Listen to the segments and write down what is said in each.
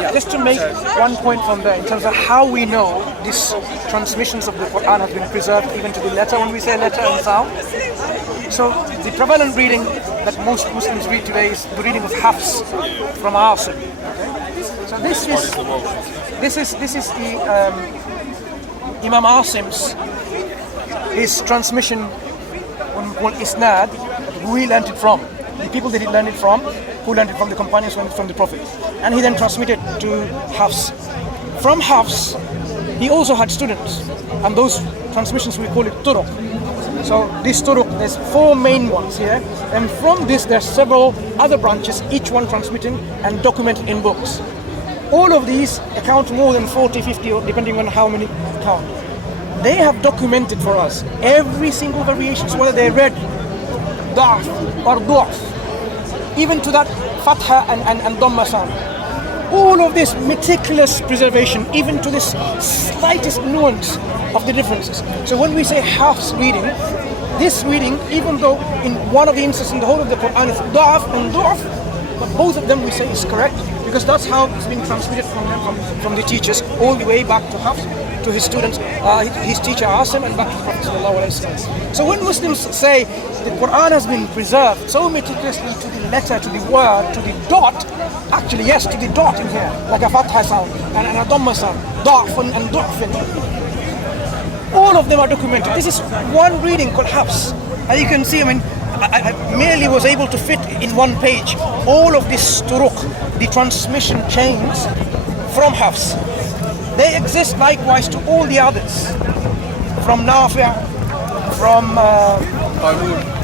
Yeah, just to make one point from there in terms of how we know these transmissions of the Quran have been preserved even to the letter, when we say letter and sound. So the prevalent reading that most Muslims read today is the reading of Hafs from Asim. Okay? So this is the Imam Asim's his transmission called Isnad, who he learned it from. The people that he learned it from, who learned it from the companions, learned it from the Prophet. And he then transmitted to Hafs. From Hafs, he also had students. And those transmissions, we call it Turuq. So this Turuq, there's 4 main ones here. And from this, there's several other branches, each one transmitting and documented in books. All of these account more than 40, 50, or depending on how many count. They have documented for us every single variation, so whether they read Da'af or Du'af, even to that Fatha and Dhamma sound. All of this meticulous preservation, even to this slightest nuance of the differences. So when we say Hafs reading, this reading, even though in one of the instances in the whole of the Quran is Da'af and Du'af, but both of them we say is correct, because that's how it's being transmitted from the teachers all the way back to Hafs, to his students, his teacher Asim, and back to the Prophet ﷺ. So when Muslims say the Quran has been preserved so meticulously to the letter, to the word, to the dot, actually yes, to the dot in here, like a Fatha sound and a Dhamma sound, Da'fun and Du'fin. All of them are documented. This is one reading called Hafs. As you can see, I merely was able to fit in one page all of this turuq, the transmission chains from Hafs. They exist likewise to all the others, from Nafi', from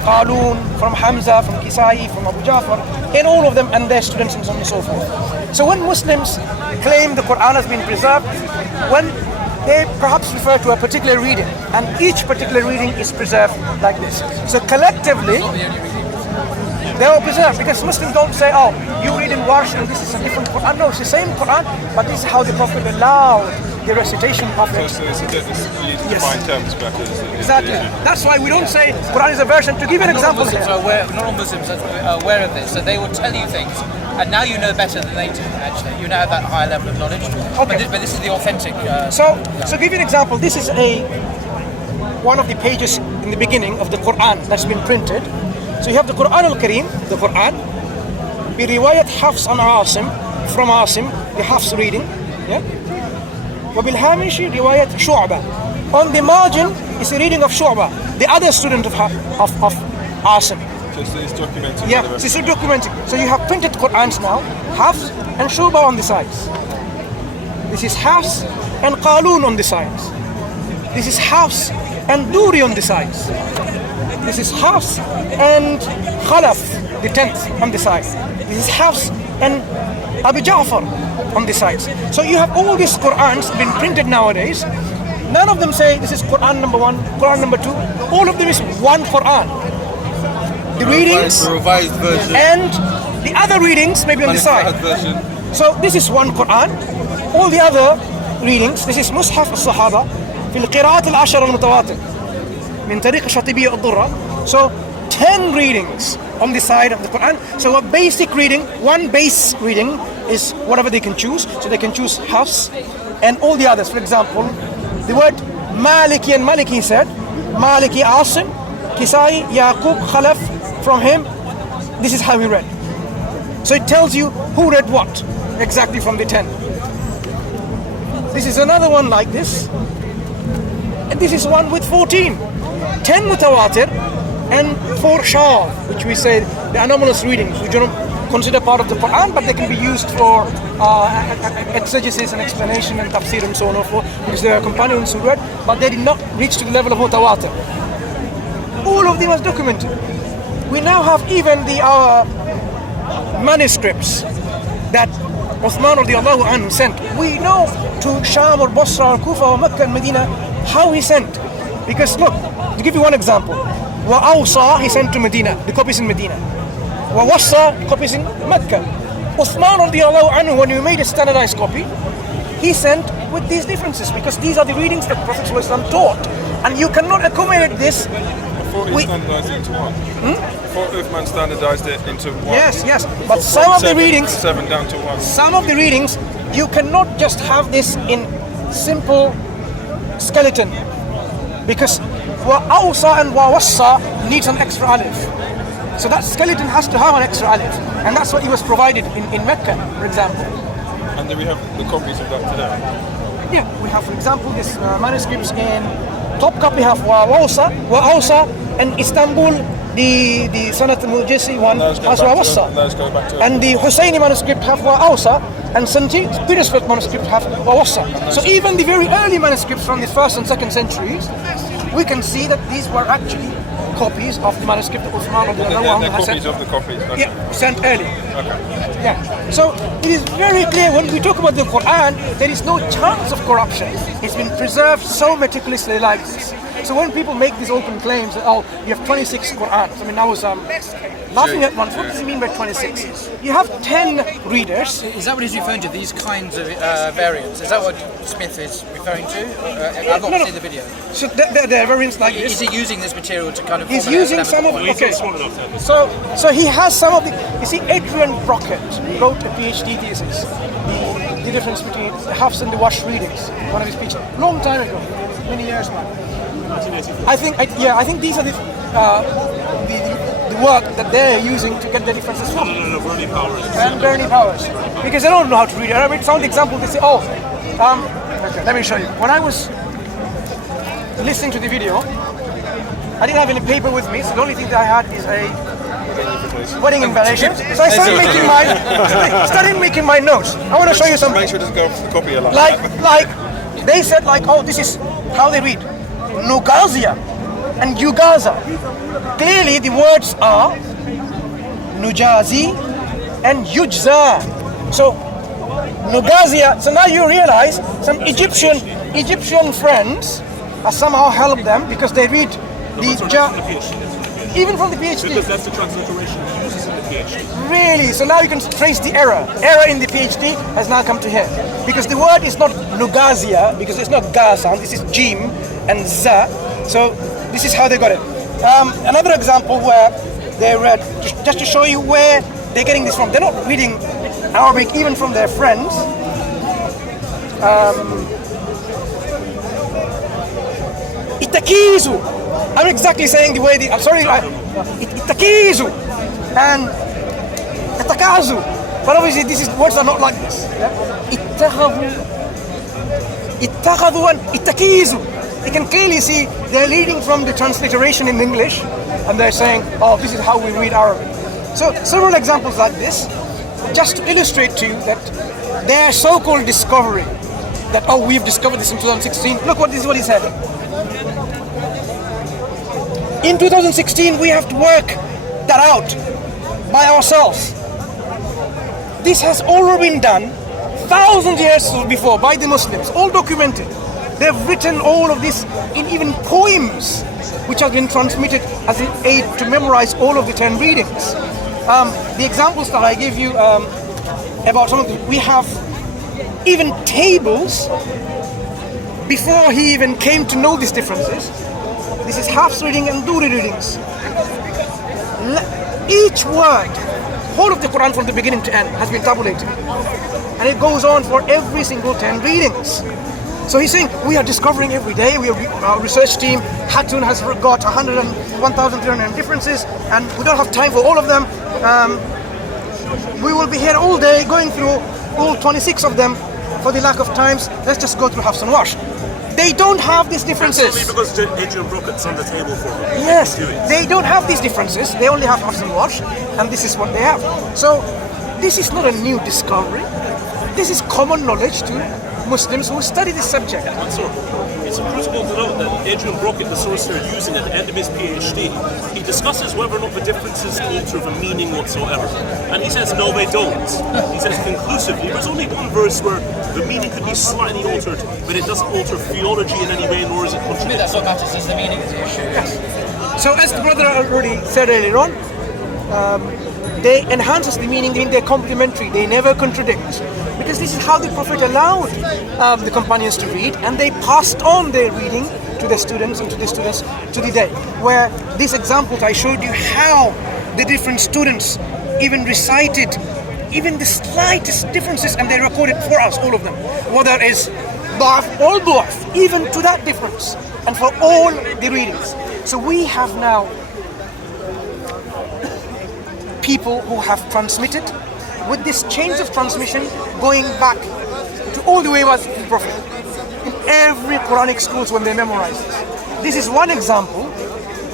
Qalun, from Hamza, from Kisai, from Abu Ja'far, and all of them and their students and so on and so forth. So when Muslims claim the Quran has been preserved, when they perhaps refer to a particular reading, and each particular reading is preserved like this. So collectively, they are preserved, because Muslims don't say, oh, you read in Warsh and this is a different Quran. No, it's the same Quran, but this is how the Prophet allowed the recitation of it. So it's define terms better. Exactly. That's why we don't say Quran is a version. To give you an example here. Not all Muslims are aware of this, so they will tell you things, and now you know better than they do, actually. You now have that higher level of knowledge. Okay. But this is the authentic. So give you an example. This is one of the pages in the beginning of the Quran that's been printed. So you have the Quran al-Kareem, the Quran, برواية حفص عن عاصم, from Asim, the Hafs reading, yeah. وبالهامش رواية شعبة. On the margin is a reading of Shu'bah, the other student of Asim. So it's documented. Yeah, it's documenting. So you have printed Qur'ans now, Hafs and Shu'bah on the sides. This is Hafs and Qalun on the sides. This is Hafs and Duri on the sides. This is Hafs and Khalaf, the 10th, on the side. This is Hafs and Abu Ja'far on the sides. So you have all these Qur'ans been printed nowadays. None of them say this is Quran number 1, Quran number 2. All of them is one Quran. The readings, the revised version, and the other readings maybe on the side. So this is one Quran. All the other readings, this is Mushaf al-Sahaba في القراءات العشر المتواتر من طريق الشاطبية الضرة. So 10 readings on the side of the Quran. So a basic reading, one base reading is whatever they can choose. So they can choose Hafs and all the others. For example, the word Maliki and Maliki said, Maliki Asim, Kisai, Yaqub, Khalaf, from him, this is how he read. So it tells you who read what exactly from the 10. This is another one like this. And this is one with 14. 10 mutawatir and 4 shadh, which we say the anomalous readings, which don't consider part of the Quran, but they can be used for exegesis and explanation and tafsir and so on and so forth, because there are companions who read, but they did not reach to the level of mutawatir. All of them are documented. We now have even the manuscripts that Uthman radiallahu anhu sent. We know to Sham or Basra or Kufa or Mecca and Medina how he sent. Because look, to give you one example, Wa'awsa he sent to Medina, the copies in Medina. Wa'wassa, copies in Mecca. Uthman radiallahu anhu, when he made a standardized copy, he sent with these differences, because these are the readings that Prophet ﷺ taught. And you cannot accommodate this thought he standardised it into one. I thought Uthman standardised it into one. Yes. But some of the readings, 7 down to 1. some of the readings, you cannot just have this in simple skeleton, because wa awsa and wa wassa needs an extra alif. So that skeleton has to have an extra alif, and that's what he was provided in Mecca, for example. And do we have the copies of that today? Yeah, we have, for example, this manuscripts in top copy have wa awsa, and Istanbul, the Sanat al-Mujisi one has wa wassa. Let's go back to And the Husseini manuscript have wa awsa, and St. Petersburg manuscript have wa wassa. So even the very early manuscripts from the 1st and 2nd centuries, we can see that these were actually copies of the manuscript that Uthman they're has copies sent. of the copies. Okay. Yeah, sent early. Okay. Yeah. So it is very clear when we talk about the Quran, there is no chance of corruption. It's been preserved so meticulously like this. So when people make these open claims that, oh, you have 26 Qurans, I mean, I was laughing at one. What does he mean by 26? You have 10 readers. Is that what he's referring to? These kinds of variants? Is that what Smith is referring to? I've not seen the video. So there are variants like Is this. he using this material to kind of? He's form an using some of academic okay. So he has some of the. You see, Adrian Brockett wrote a PhD thesis, the difference between the Hafs and the Wash readings. One of his PhD, long time ago, many years back. I think these are the work that they're using to get the differences from. No, Bernie Powers. And Bernie Powers, because they don't know how to read Arabic. Found example, they say, oh, okay, let me show you. When I was listening to the video, I didn't have any paper with me, so the only thing that I had is a wedding invitation. So I started making my notes. I want to show you something. Make sure it doesn't go off the copy a lot. Like they said, like, oh, this is how they read Nugazia and Yugaza. Clearly the words are Nujazi and Yujza. So Nugazia, so now you realize some Egyptian friends have somehow helped them because they read even from the PhD. Because that's the transliteration he uses in the PhD. Really? So now you can trace the error. Error in the PhD has now come to here. Because the word is not Nugazia, because it's not Ga sound, this is Jim and Za. So this is how they got it. Another example where they read, just to show you where they're getting this from. They're not reading Arabic even from their friends. Itakizu. I'm exactly saying the way I'm sorry. Itakizu and Itakazu. But obviously these words are not like this. Ittakhadhu and Itakizu. You can clearly see they're leading from the transliteration in English and they're saying, oh, this is how we read Arabic. So several examples like this, just to illustrate to you that their so-called discovery, that, oh, we've discovered this in 2016. Look, this is what he said. In 2016, we have to work that out by ourselves. This has already been done thousands of years before by the Muslims, all documented. They've written all of this in even poems, which have been transmitted as an aid to memorize all of the 10 readings. The examples that I give you about some of them, we have even tables before he even came to know these differences. This is Hafs reading and Duri readings. Each word, whole of the Quran from the beginning to end has been tabulated. And it goes on for every single 10 readings. So he's saying, we are discovering every day, our research team, Hatun has got 1,300 differences, and we don't have time for all of them. We will be here all day going through all 26 of them for the lack of times. Let's just go through Hafs and Wash. They don't have these differences. That's only because Adrian Brockett's on the table for them. Yes, they don't have these differences. They only have Hafs and Wash, and this is what they have. So this is not a new discovery. This is common knowledge to Muslims who study this subject. Mansoor, it's critical to note that Adrian Brockett, the source they're using at the end of his PhD, he discusses whether or not the differences alter the meaning whatsoever. And he says, no, they don't. He says conclusively, there's only one verse where the meaning could be slightly altered, but it doesn't alter theology in any way, nor is it To me, contradictory. that's what matters, is the meaning of the issue. Yes. So as the brother already said earlier on, they enhance the meaning, they're complementary, they never contradict. Because this is how the Prophet allowed the companions to read, and they passed on their reading to to the students and to the students to the day. Where these examples I showed you how the different students even recited even the slightest differences, and they recorded for us, all of them. Whether it's ضعف or ضعف, even to that difference, and for all the readings. So we have now people who have transmitted with this change of transmission going back to all the way was the Prophet. In every Quranic schools when they memorize this. This is one example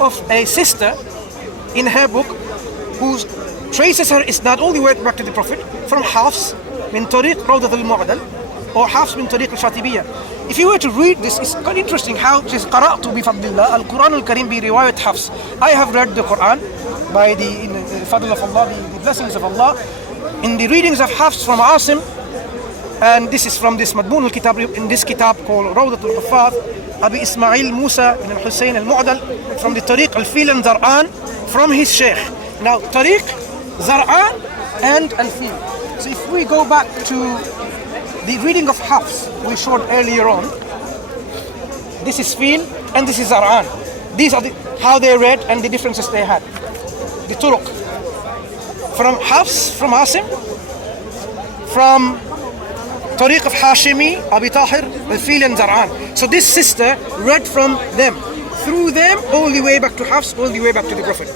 of a sister in her book who traces her isnad all the way back to the Prophet from Hafs min tariq Rawdat al-Mu'dal or Hafs min tariq al-Shatibiyya. If you were to read this, it's quite interesting how it says قرأت بفضل الله القرآن الكريم برواية حفص. I have read the Quran by the fadl of Allah, the blessings of Allah, in the readings of Hafs from Asim, and this is from this Madmun al-Kitab, in this kitab called Rawdat al-Huffaz, Abi Ismail Musa ibn al-Hussein al-Mu'dal, from the Tariq al-Fil and Zar'an, from his Sheikh. Now, Tariq, Zar'an, and al-Fil. So if we go back to the reading of Hafs we showed earlier on, this is Fil and this is Zar'an. These are how they read and the differences they had. The Turuq. From Hafs, from Asim, from Tariq of Hashimi, Abi Tahir, Al-Fil and Zar'an. So this sister read from them, through them, all the way back to Hafs, all the way back to the Prophet.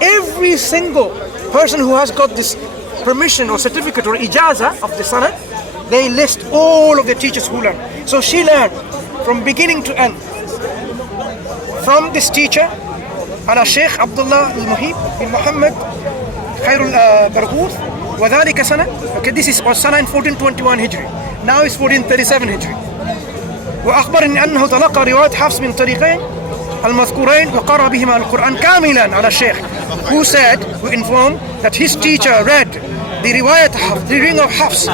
Every single person who has got this permission or certificate or ijazah of the sanad, they list all of the teachers who learned. So she learned from beginning to end. From this teacher, على Sheikh Abdullah al-Muhib bin Muhammad خير البرغوث وذلك سنة. Okay, this is سنة in 1421 Hijri. Now it's 1437 Hijri. وأخبرني أنه تلقى رواية حفص من طريقين المذكورين وقرأ بهما القرآن كاملا على الشيخ, who said, who informed that his teacher read the riwayat, the reading of Hafs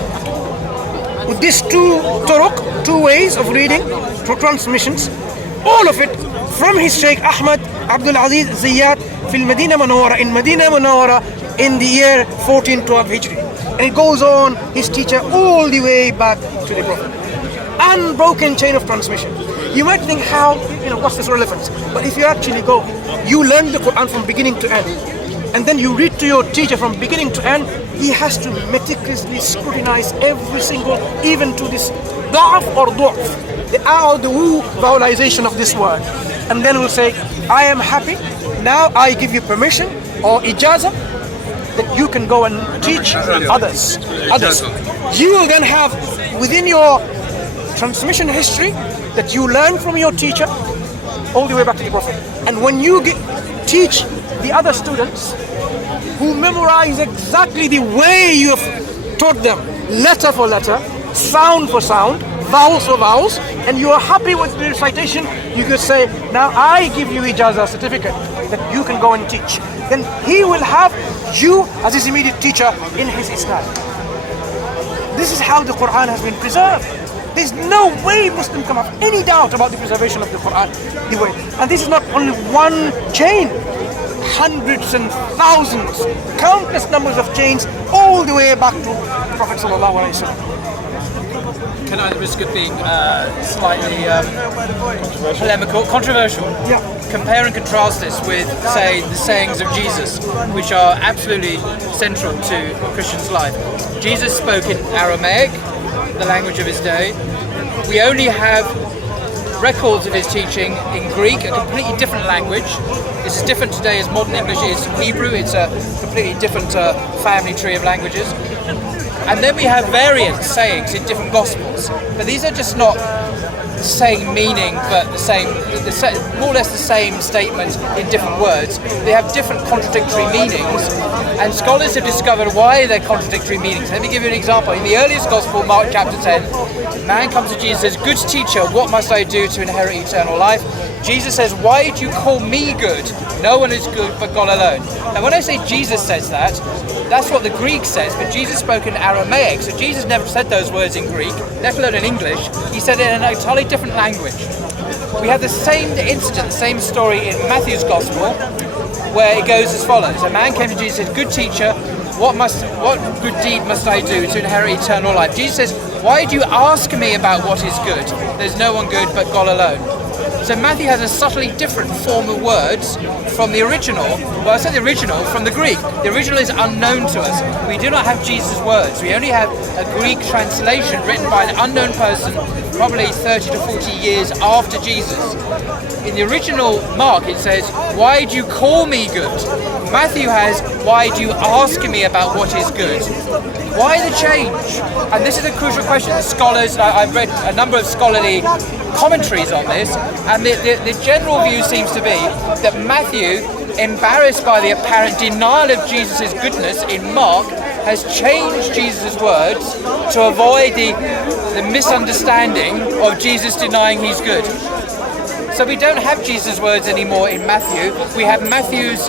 with these two turuq, two ways of reading, two transmissions, all of it from his Sheikh Ahmad Abdul Aziz Ziyad fil Medina Munawwara, in Medina Munawwara in the year 1412 Hijri. And it goes on, his teacher all the way back to the Prophet. Unbroken chain of transmission. You might think how, what's this relevance? But if you actually go, you learn the Quran from beginning to end, and then you read to your teacher from beginning to end, he has to meticulously scrutinize every single, even to this da'af or du'af, the a or the wu vowelization of this word. And then we'll say, I am happy, now I give you permission or ijazah that you can go and teach others. You will then have within your transmission history that you learn from your teacher all the way back to the Prophet. And when you teach the other students who memorize exactly the way you have taught them, letter for letter, sound for sound, vowels for vowels, and you are happy with the recitation, you could say, now I give you ijazah certificate that you can go and teach. Then he will have you as his immediate teacher in his isnad. This is how the Quran has been preserved. There's no way Muslim can have any doubt about the preservation of the Quran. The way. And this is not only one chain. Hundreds and thousands, countless numbers of chains, all the way back to Prophet sallallahu alaihi wasallam. Can I risk of being slightly polemical, controversial? Yeah. Compare and contrast this with, say, the sayings of Jesus, which are absolutely central to a Christian's life. Jesus spoke in Aramaic, the language of his day. We only have records of his teaching in Greek, a completely different language. This is different today as modern English is Hebrew. It's a completely different family tree of languages. And then we have variant sayings in different Gospels. But these are just not the same meaning, but more or less the same statements in different words. They have different contradictory meanings, and scholars have discovered why they're contradictory meanings. Let me give you an example. In the earliest Gospel, Mark chapter 10, man comes to Jesus and says, "Good teacher, what must I do to inherit eternal life?" Jesus says, "Why do you call me good? No one is good but God alone." Now when I say Jesus says that, that's what the Greek says, but Jesus spoke in Aramaic, so Jesus never said those words in Greek, let alone in English. He said it in an entirely different language. We have the same incident, the same story in Matthew's Gospel, where it goes as follows. A man came to Jesus and said, "Good teacher, what good deed must I do to inherit eternal life?" Jesus says, "Why do you ask me about what is good? There's no one good but God alone." So Matthew has a subtly different form of words from the original. Well, I said the original from the Greek. The original is unknown to us. We do not have Jesus' words. We only have a Greek translation written by an unknown person, probably 30 to 40 years after Jesus. In the original Mark, it says, "Why do you call me good?" Matthew has, "Why do you ask me about what is good?" Why the change? And this is a crucial question. The scholars, I've read a number of scholarly commentaries on this, and the general view seems to be that Matthew, embarrassed by the apparent denial of Jesus' goodness in Mark, has changed Jesus' words to avoid the misunderstanding of Jesus denying he's good. So we don't have Jesus' words anymore in Matthew. We have Matthew's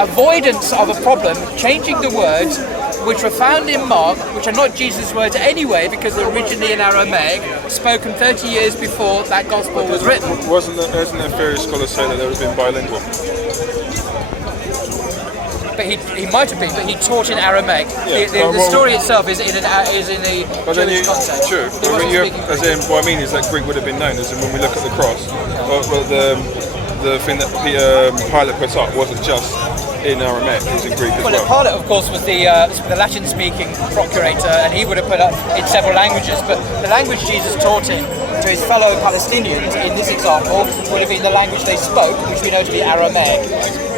avoidance of a problem, changing the words which were found in Mark, which are not Jesus' words anyway, because they're originally in Aramaic, spoken 30 years before that gospel was written. Isn't there various scholars say that they would have been bilingual? But he might have been, but he taught in Aramaic. Yeah. The story itself is in the Jewish context. True. He wasn't speaking As in, what I mean is that Greek would have been known, as in when we look at the cross, the thing that Pilate put up wasn't just in Aramaic, it was in Greek as well. Pilate, of course, was the Latin-speaking procurator, and he would have put up in several languages, but the language Jesus taught him to his fellow Palestinians in this example would have been the language they spoke, which we know to be Aramaic.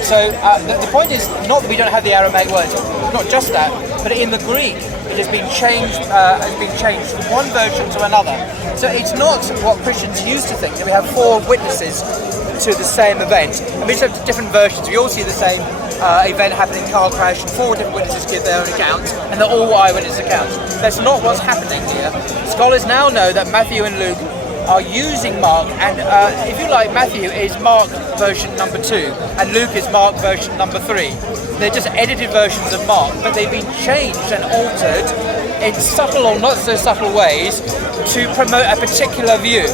So the point is not that we don't have the Aramaic words, not just that, but in the Greek it has been changed from one version to another. So it's not what Christians used to think, that we have four witnesses to the same event, and we just have different versions. We all see the same event happening in car crash, and four different witnesses give their own accounts, and they're all eyewitness accounts. That's not what's happening here. Scholars now know that Matthew and Luke are using Mark, and if you like, Matthew is Mark version number 2, and Luke is Mark version number 3. They're just edited versions of Mark, but they've been changed and altered in subtle or not so subtle ways to promote a particular view.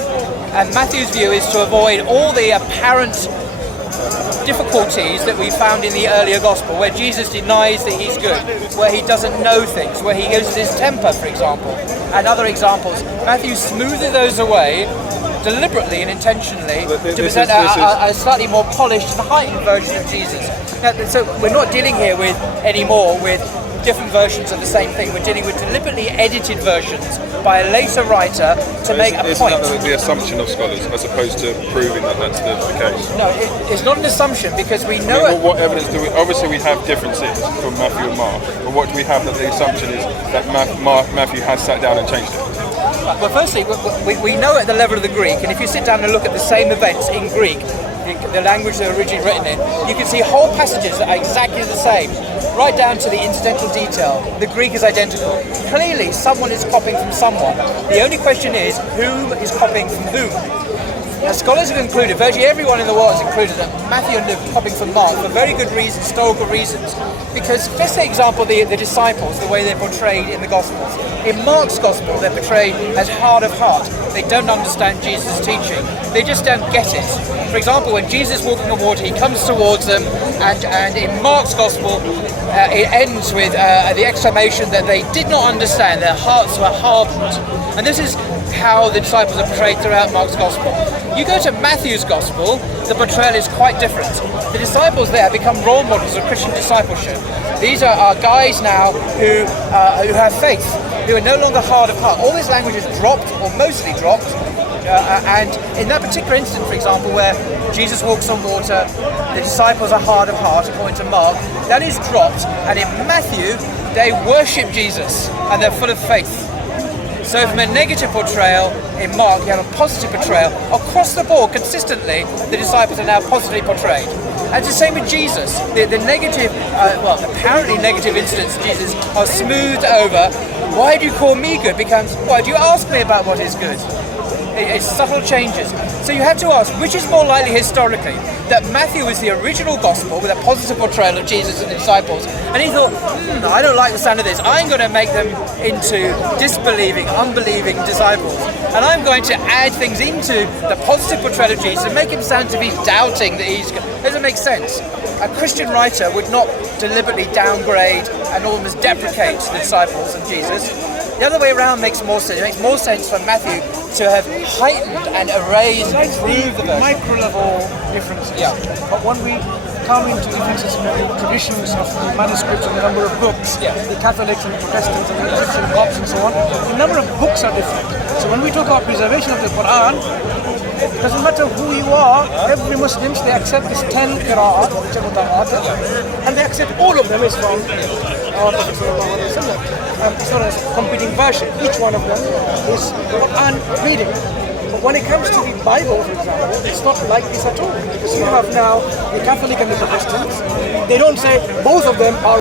And Matthew's view is to avoid all the apparent difficulties that we found in the earlier gospel, where Jesus denies that he's good, where he doesn't know things, where he loses his temper, for example, and other examples. Matthew smoothes those away deliberately and intentionally to present a slightly more polished and heightened version of Jesus. Now, so we're not dealing here with anymore with different versions of the same thing. We're dealing with deliberately edited versions by a later writer to make a point. Isn't that the assumption of scholars as opposed to proving that that's the case? No, it's not an assumption, because we know what evidence do we... Obviously we have differences from Matthew and Mark, but what do we have that the assumption is that Matthew has sat down and changed it? Well, firstly, we know at the level of the Greek, and if you sit down and look at the same events in Greek, the language they're originally written in, you can see whole passages that are exactly the same, right down to the incidental detail. The Greek is identical. Clearly, someone is copying from someone. The only question is, who is copying from whom? Now, scholars have concluded, virtually everyone in the world has concluded that Matthew and Luke are copying from Mark for very good reasons, historical reasons. Because, let's say, example, the disciples, the way they're portrayed in the Gospels. In Mark's Gospel, they're portrayed as hard of heart. They don't understand Jesus' teaching. They just don't get it. For example, when Jesus is walking on water, he comes towards them, and in Mark's Gospel, it ends with the exclamation that they did not understand, their hearts were hardened. And this is how the disciples are portrayed throughout Mark's Gospel. You go to Matthew's Gospel, the portrayal is quite different. The disciples there become role models of Christian discipleship. These are guys now who have faith, who are no longer hard of heart. All this language is dropped, or mostly dropped, and in that particular instance, for example, where Jesus walks on water, the disciples are hard of heart, according to Mark, that is dropped, and in Matthew, they worship Jesus, and they're full of faith. So from a negative portrayal in Mark, you have a positive portrayal. Across the board, consistently, the disciples are now positively portrayed. And it's the same with Jesus. The negative, apparently negative incidents of Jesus are smoothed over. Why do you call me good? Becomes, why do you ask me about what is good? It's subtle changes. So you have to ask, which is more likely historically? That Matthew is the original gospel with a positive portrayal of Jesus and the disciples, and he thought, I don't like the sound of this. I'm going to make them into disbelieving, unbelieving disciples. And I'm going to add things into the positive portrayal of Jesus and make him sound to be doubting that he's... Doesn't make sense. a Christian writer would not deliberately downgrade and almost deprecate the disciples of Jesus. The other way around makes more sense. It makes more sense for Matthew to have heightened and erased and improved the version. Micro-level differences. Yeah. But when we come into differences in the traditions of the manuscripts and the number of books, Yeah. the Catholics and the Protestants and the Egyptian Copts and so on, the number of books are different. So when we talk about preservation of the Quran, it doesn't matter who you are, every Muslims, they accept this 10 qira'at, whichever qira'at, and they accept all of them is from our Prophet sallallahu alaihi wasallam. It's not a competing version. Each one of them is Quran reading. But when it comes to the Bible, for example, it's not like this at all. Because you have now the Catholic and the Protestants. They don't say both of them are